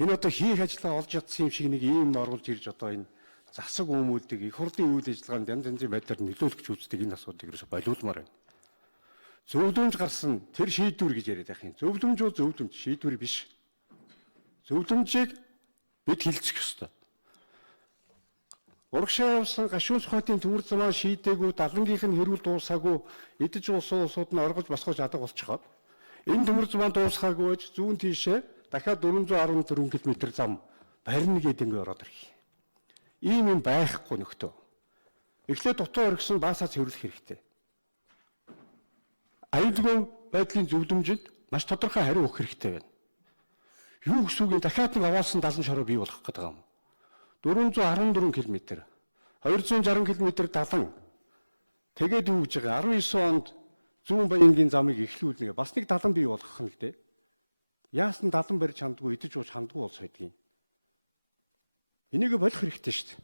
Энэ одоо хийх ажлаа олж ядсан юм шиг нэг ийм оруулж ирж одоо энэ засаг хүмүүдэг их хурлын үйл ажиллагаанд янз янзын байдлаар нөлөөлөх үүсдэг энэ асуудыг ерөөсө болиулмаар байна. Зөвлөмж гарсан тэр шийдвэр гэж яриад байх юм. Зөвлөмж бол зөвлөмж, шийдвэр биш. Зөвлөмжийг бид хилцэх ёстой. Урагшаа явсан гашуун сухатын төмөр замаа шийдээгүй, далангийнх нь хэрүүл дуусаагүй, эдэж улсууд нь оргож босгож адаг болчиход энэ төмөр замаа дуусгаагүй ч зүүн тийшээ дахиад 414 км зам барина гэдэг ингэ ороод ирэх. Ийм юм байхгүй нөхдөө. Эхлээд дутуу оргисон баасаа цэвэрлэх хэрэгтэй. Аюулгүй байдлын зөвлөмжөнд маш тодорхой хариу өгөх хэрэгтэй байна. Юу гэсэн үг дахиад нэг аваалсан 70 шороо бий болох гэдэг юм. 414 км, 260 км далан. Тэгээд юу гэж байгаа 19 онд зүүн баянгийн замыг эхлүүлнэ. Бас нэг далан бий болох нь л дээ. Яасан далан барьж хандгүй, идэж ууж хандгүй болсоо гэдгийг. Энийг болох хэрэгтэй шүү дээ.